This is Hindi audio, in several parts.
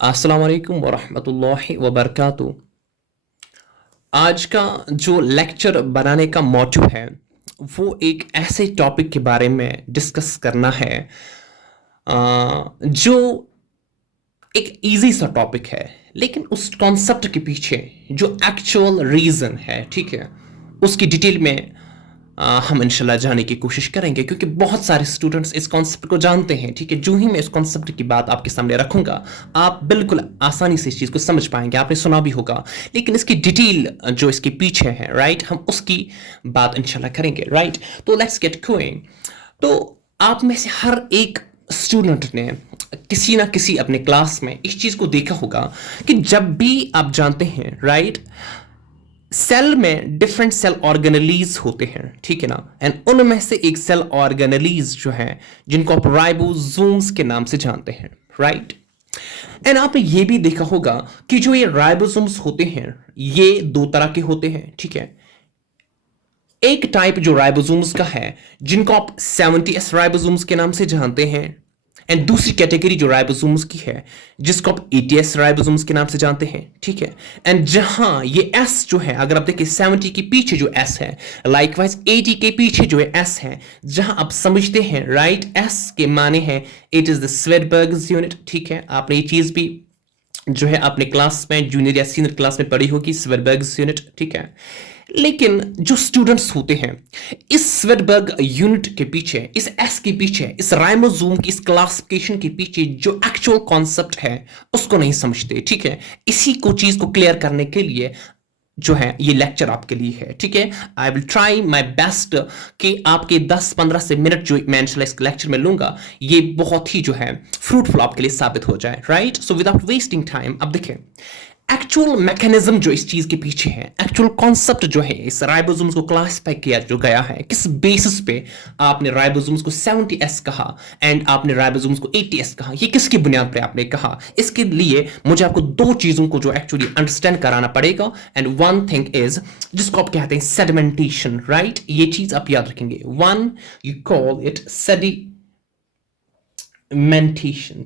अस्सलाम वालेकुम वरहमतुल्लाहि वबरकातुहू। आज का जो लेक्चर बनाने का मोटिव है वो एक ऐसे टॉपिक के बारे में डिस्कस करना है जो एक इजी सा टॉपिक है, लेकिन उस कॉन्सेप्ट के पीछे जो एक्चुअल रीज़न है, ठीक है, उसकी डिटेल में हम इंशाल्लाह जाने की कोशिश करेंगे, क्योंकि बहुत सारे स्टूडेंट्स इस कॉन्सेप्ट को जानते हैं। ठीक है, जो ही मैं इस कॉन्सेप्ट की बात आपके सामने रखूंगा आप बिल्कुल आसानी से इस चीज़ को समझ पाएंगे। आपने सुना भी होगा, लेकिन इसकी डिटेल जो इसके पीछे है, राइट, हम उसकी बात इंशाल्लाह करेंगे। राइट, तो लेट्स गेट गोइंग। तो आप में से हर एक स्टूडेंट ने किसी ना किसी अपने क्लास में इस चीज़ को देखा होगा कि जब भी आप जानते हैं, राइट, सेल में डिफरेंट सेल ऑर्गेनेलीज होते हैं, ठीक है ना, एंड उनमें से एक सेल ऑर्गेनेलीज जो है जिनको आप राइबोसोम्स के नाम से जानते हैं, राइट। एंड आपने ये भी देखा होगा कि जो ये राइबोसोम्स होते हैं ये दो तरह के होते हैं, ठीक है। एक टाइप जो राइबोसोम्स का है जिनको आप 70S राइबोसोम्स के नाम से जानते हैं, एंड दूसरी कैटेगरी जो राइबोसोम्स की है जिसको आप 80S राइबोसोम्स के नाम से जानते हैं, ठीक है। एंड जहां ये S जो है, अगर आप देखें 70 के पीछे जो S है, लाइकवाइज 80 के पीछे जो है S है, जहां आप समझते हैं, राइट, S के माने हैं इट इज द स्वेडबर्ग्स यूनिट, ठीक है। आपने ये चीज भी जो है अपने क्लास में जूनियर या सीनियर क्लास में पढ़ी होगी, स्वेडबर्ग्स यूनिट, ठीक है। लेकिन जो स्टूडेंट्स होते हैं इस स्वेडबर्ग यूनिट के पीछे, इस एस के पीछे, इस राइबोसोम की इस क्लासिफिकेशन के पीछे जो एक्चुअल कॉन्सेप्ट है उसको नहीं समझते, ठीक है। इसी को चीज को क्लियर करने के लिए जो है ये लेक्चर आपके लिए है, ठीक है। I will try my best कि आपके 10-15 से मिनट जो मैं इस लेक्चर में लूंगा ये बहुत ही जो है फ्रूटफुल आपके लिए साबित हो जाए, right. So without wasting time अब देखें एक्चुअल मैकेनिज्म जो इस चीज के पीछे है, एक्चुअल कॉन्सेप्ट जो है इस राइबोसोम्स को क्लासिफाई किया जो गया है, किस बेसिस पे आपने राइबोसोम्स को 70S कहा एंड आपने राइबोसोम्स को 80S कहा, ये किसकी बुनियाद पे आपने कहा। इसके लिए मुझे आपको दो चीजों को जो एक्चुअली अंडरस्टैंड कराना पड़ेगा, एंड वन थिंग इज जिसको आप कहते हैं सेडिमेंटेशन, राइट। ये चीज आप याद रखेंगे, one you call it sedimentation,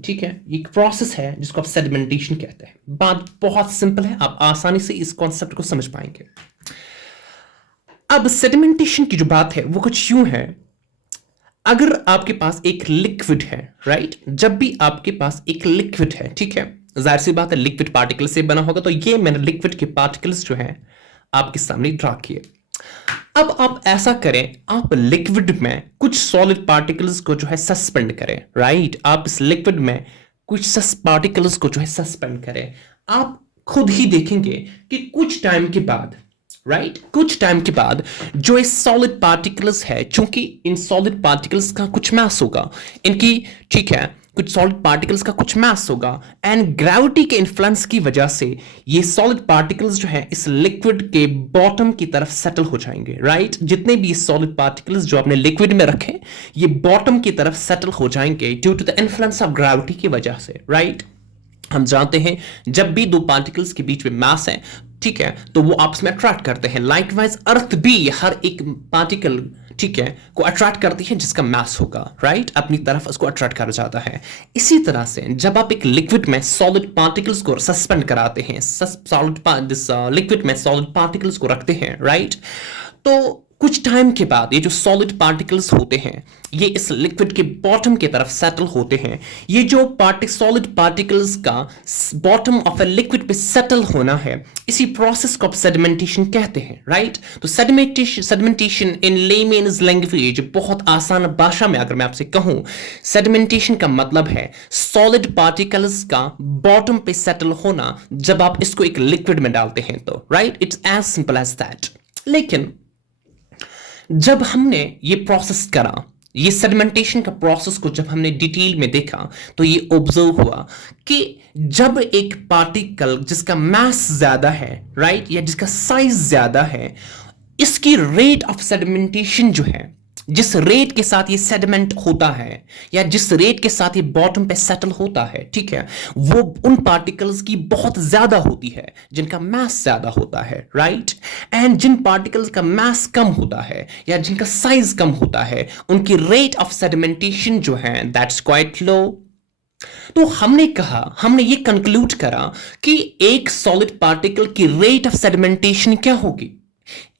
ठीक है। ये एक प्रोसेस है जिसको आप सेडिमेंटेशन कहते हैं। बात बहुत सिंपल है, आप आसानी से इस कॉन्सेप्ट को समझ पाएंगे। अब सेडिमेंटेशन की जो बात है वो कुछ यूं है, अगर आपके पास एक लिक्विड है, राइट, जब भी आपके पास एक लिक्विड है, ठीक है, जाहिर सी बात है लिक्विड पार्टिकल से बना होगा, तो ये मैंने लिक्विड के पार्टिकल्स जो है आपके सामने ड्रा किए। अब आप ऐसा करें, आप लिक्विड में कुछ सॉलिड पार्टिकल्स को जो है सस्पेंड करें, राइट। आप इस लिक्विड में कुछ पार्टिकल्स को जो है सस्पेंड करें। आप खुद ही देखेंगे कि कुछ टाइम के बाद, राइट, कुछ टाइम के बाद जो इस सॉलिड पार्टिकल्स है, चूंकि इन सॉलिड पार्टिकल्स का कुछ मास होगा, इनकी, ठीक है, कुछ सॉलिड पार्टिकल्स का कुछ मास होगा, एंड ग्रेविटी के इन्फ्लुएंस की वजह से ये सॉलिड पार्टिकल्स जो है इस लिक्विड के बॉटम की तरफ सेटल हो जाएंगे, राइट। जितने भी सॉलिड पार्टिकल्स जो आपने लिक्विड में रखे ये बॉटम की तरफ सेटल हो जाएंगे due to the influence of gravity की वजह से, राइट। हम जानते हैं जब भी दो पार्टिकल्स के बीच में मास है, ठीक है, तो वो आपस में अट्रैक्ट करते हैं। लाइकवाइज अर्थ भी हर एक पार्टिकल, ठीक है, को अट्रैक्ट करती है जिसका मास होगा, राइट, अपनी तरफ उसको अट्रैक्ट कर जाता है। इसी तरह से जब आप एक लिक्विड में सॉलिड पार्टिकल्स को सस्पेंड कराते हैं, लिक्विड में सॉलिड पार्टिकल्स को रखते हैं, राइट, तो कुछ टाइम के बाद ये जो सॉलिड पार्टिकल्स होते हैं ये इस लिक्विड के बॉटम की तरफ सेटल होते हैं। ये जो सॉलिड पार्टिकल्स का बॉटम ऑफ ए लिक्विड पे सेटल होना है, इसी प्रोसेस को आप सेडिमेंटेशन कहते हैं, राइट। तो सेडिमेंटेशन इन लेमेन्स लैंग्वेज, बहुत आसान भाषा में अगर मैं आपसे कहूं, सेडिमेंटेशन का मतलब है सॉलिड पार्टिकल्स का बॉटम पे सेटल होना जब आप इसको एक लिक्विड में डालते हैं, तो right, it's as simple as that. लेकिन जब हमने ये प्रोसेस करा, ये सेडिमेंटेशन का प्रोसेस को जब हमने डिटेल में देखा, तो ये ऑब्जर्व हुआ कि जब एक पार्टिकल जिसका मास ज्यादा है, राइट, या जिसका साइज ज्यादा है, इसकी रेट ऑफ सेडिमेंटेशन जो है, जिस रेट के साथ ये सेडिमेंट होता है या जिस रेट के साथ ये बॉटम पे सेटल होता है, ठीक है, वो उन पार्टिकल्स की बहुत ज्यादा होती है जिनका मास ज्यादा होता है, राइट। एंड जिन पार्टिकल्स का मास कम होता है या जिनका साइज कम होता है, उनकी रेट ऑफ सेडिमेंटेशन जो है दैट्स क्वाइट लो, तो हमने ये कंक्लूड करा कि एक सॉलिड पार्टिकल की रेट ऑफ सेडिमेंटेशन क्या होगी,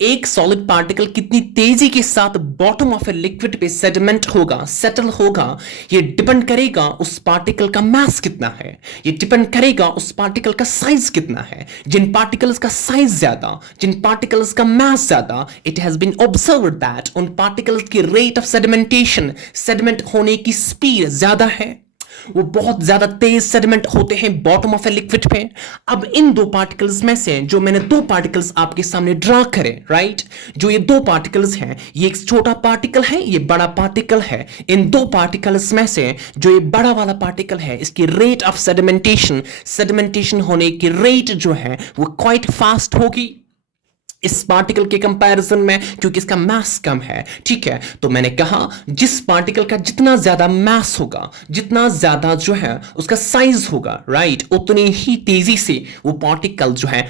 एक सॉलिड पार्टिकल कितनी तेजी के साथ बॉटम ऑफ ए लिक्विड पे सेडिमेंट होगा, सेटल होगा, ये डिपेंड करेगा उस पार्टिकल का मास कितना है, ये डिपेंड करेगा उस पार्टिकल का साइज कितना है। जिन पार्टिकल्स का साइज ज्यादा, जिन पार्टिकल्स का मास ज्यादा, it has been observed that उन पार्टिकल्स की रेट ऑफ सेडिमेंटेशन, सेडिमेंट होने की स्पीड ज्यादा है, वो बहुत ज्यादा तेज सेडिमेंट होते हैं बॉटम ऑफ ए लिक्विड पे। अब इन दो पार्टिकल्स में से जो मैंने दो पार्टिकल्स आपके सामने ड्रा करे, राइट, जो ये दो पार्टिकल्स हैं, ये एक छोटा पार्टिकल है, ये बड़ा पार्टिकल है। इन दो पार्टिकल्स में से जो ये बड़ा वाला पार्टिकल है, इसकी रेट ऑफ सेडिमेंटेशन, सेडिमेंटेशन होने की रेट जो है वो क्वाइट फास्ट होगी इस पार्टिकल के कंपैरिजन में, क्योंकि इसका मास कम है। ठीक है, तो मैंने कहा जिस पार्टिकल का जितना ज्यादा मास होगा, जितना ज्यादा जो है उसका साइज होगा, राइट, उतनी ही तेजी से वो पार्टिकल जो है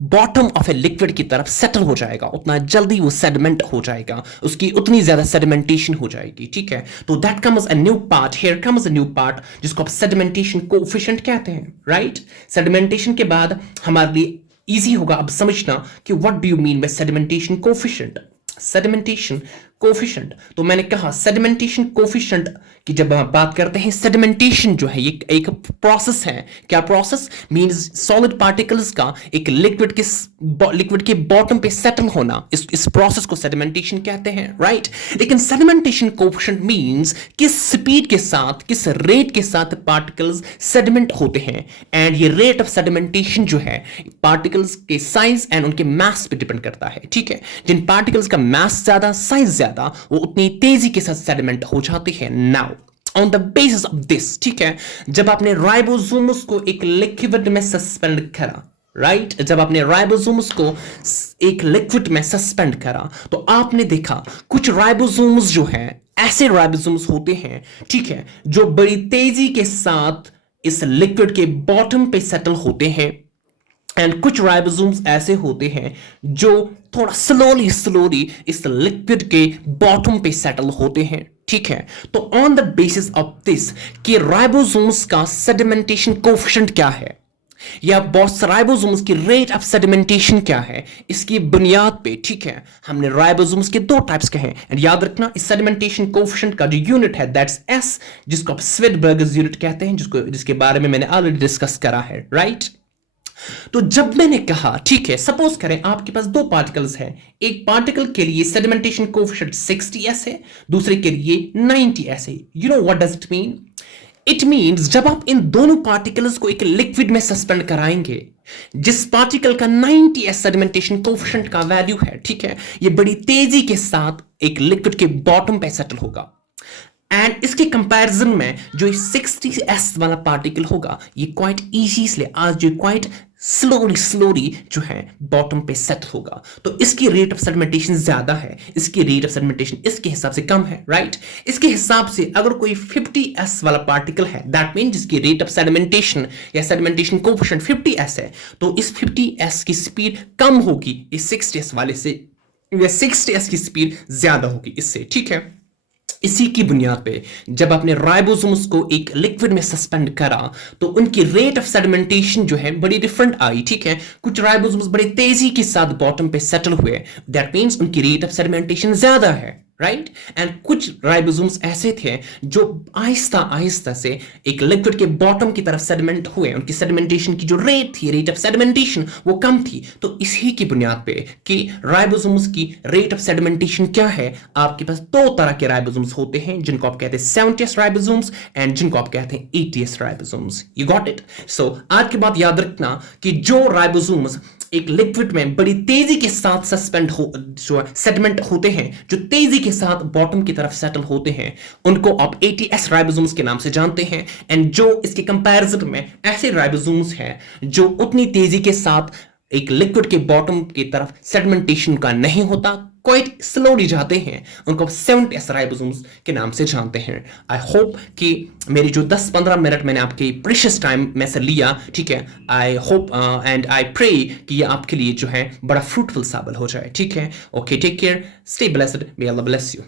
बॉटम ऑफ ए लिक्विड की तरफ सेटल हो जाएगा, उतना जल्दी वो सेडिमेंट हो जाएगा, उसकी उतनी ज्यादा सेडिमेंटेशन हो जाएगी। ठीक है, तो that comes a new part, here comes a new part जिसको आप सेडिमेंटेशन कोएफिशिएंट कहते हैं, राइट। सेडिमेंटेशन के बाद हमारे लिए इजी होगा अब समझना कि what do you mean by sedimentation coefficient. Sedimentation coefficient, तो मैंने कहा सेडिमेंटेशन कोएफिशिएंट की जब हम बात करते हैं, सेडिमेंटेशन जो है ये एक प्रोसेस है। क्या प्रोसेस? मींस सॉलिड पार्टिकल्स का एक लिक्विड के बॉटम पे सेटल होना, इस प्रोसेस को सेडिमेंटेशन कहते हैं, राइट। लेकिन सेडिमेंटेशन कोएफिशिएंट मींस किस स्पीड के साथ, किस रेट के साथ पार्टिकल्स सेडिमेंट होते हैं, एंड ये रेट ऑफ सेडिमेंटेशन जो है पार्टिकल्स के साइज एंड उनके मास पे डिपेंड करता है। ठीक है, जिन पार्टिकल्स का मास ज्यादा, साइज ज्यादा, वो उतनी तेजी के साथ सेडिमेंट हो जाते हैं। Now on the basis of this, ठीक है, जब आपने राइबोसोम्स को एक लिक्विड में सस्पेंड करा, राइट, जब आपने राइबोसोम्स को एक लिक्विड में सस्पेंड करा, तो आपने देखा कुछ राइबोसोम्स जो है ऐसे राइबोसोम्स होते हैं, ठीक है, जो बड़ी तेजी के साथ इस लिक्विड के बॉटम पे सेटल होते हैं, एंड कुछ राइबोसोम्स ऐसे होते हैं जो थोड़ा स्लोली इस लिक्विड के बॉटम पे सेटल होते हैं। ठीक है, तो on the basis of this कि राइबोसोम्स का सेडिमेंटेशन कोएफिशिएंट क्या है, या राइबोसोम्स की रेट ऑफ सेडिमेंटेशन क्या है, इसकी बुनियाद पे, ठीक है, हमने राइबोसोम्स के दो टाइप्स कहे। एंड याद रखना इस सेडिमेंटेशन कोएफिशिएंट का जो यूनिट है दैट्स एस, जिसको आप स्विडबर्गर्स यूनिट कहते हैं, जिसके बारे में मैंने ऑलरेडी डिस्कस करा है, राइट। तो जब मैंने कहा, ठीक है, सपोज करें आपके पास दो पार्टिकल्स हैं, एक पार्टिकल के लिए सेडिमेंटेशन कोएफिशिएंट 60s है, दूसरे के लिए 90s है। You know what does it mean? It means जब आप इन दोनों पार्टिकल्स को एक लिक्विड में सस्पेंड कराएंगे, जिस पार्टिकल का 90s सेडिमेंटेशन कोएफिशिएंट का वैल्यू है, ठीक है, ये बड़ी तेजी के साथ एक लिक्विड के बॉटम पे सेटल होगा, एंड इसके कंपैरिजन में जो 60s वाला पार्टिकल होगा, ये क्वाइट इजीली, आज जो क्वाइट स्लोली जो है बॉटम पे सेटल होगा। तो इसकी रेट ऑफ सेडिमेंटेशन ज्यादा है, इसकी रेट ऑफ सेडिमेंटेशन इसके हिसाब से कम है, राइट। इसके हिसाब से अगर कोई 50s वाला पार्टिकल है, दैट मीन जिसकी रेट ऑफ सेडिमेंटेशन या सेडिमेंटेशन कोएफिशिएंट 50s है, तो इस 50s की स्पीड कम होगी इस 60s वाले से, या 60s की स्पीड ज्यादा होगी इससे। ठीक है, इसी की बुनियाद पे जब आपने राइबोसोम्स को एक लिक्विड में सस्पेंड करा, तो उनकी रेट ऑफ सेडिमेंटेशन जो है बड़ी डिफरेंट आई। ठीक है, कुछ राइबोसोम्स बड़ी तेजी के साथ बॉटम पे सेटल हुए, दैट मींस उनकी रेट ऑफ सेडिमेंटेशन ज्यादा है, राइट। एंड कुछ राइबोसोम्स ऐसे थे जो आहिस्ता से एक लिक्विड के बॉटम की तरफ सेडिमेंट हुए, उनकी सेडिमेंटेशन की जो रेट थी, रेट ऑफ सेडिमेंटेशन, वो कम थी। तो इसी की बुनियाद पे कि राइबोसोम्स की रेट ऑफ सेडिमेंटेशन क्या है, आपके पास दो तरह के राइबोसोम्स होते हैं, जिनको आप कहते हैं 70s राइबोसोम्स एंड जिनको आप कहते हैं 80s ribosomes. You got it? So आज की बात याद रखना कि जो राइबोसोम्स एक लिक्विड में बड़ी तेजी के साथ सस्पेंड हो, जो सेडिमेंट होते हैं, जो तेजी के साथ बॉटम की तरफ सेटल होते हैं, उनको आप 80s राइबोसोम्स के नाम से जानते हैं। एंड जो इसके कंपैरिजन में ऐसे राइबोसोम्स हैं जो उतनी तेजी के साथ एक लिक्विड के बॉटम की तरफ सेडिमेंटेशन का नहीं होता, क्वाइट स्लोली जाते हैं, उनको 70s राइबोसोम्स के नाम से जानते हैं। आई होप कि मेरी जो 10-15 मिनट मैंने आपके प्रीशियस टाइम में से लिया, ठीक है, I hope and I pray कि ये आपके लिए जो है बड़ा फ्रूटफुल साबित हो जाए। ठीक है, okay, take care, stay blessed, may Allah bless you.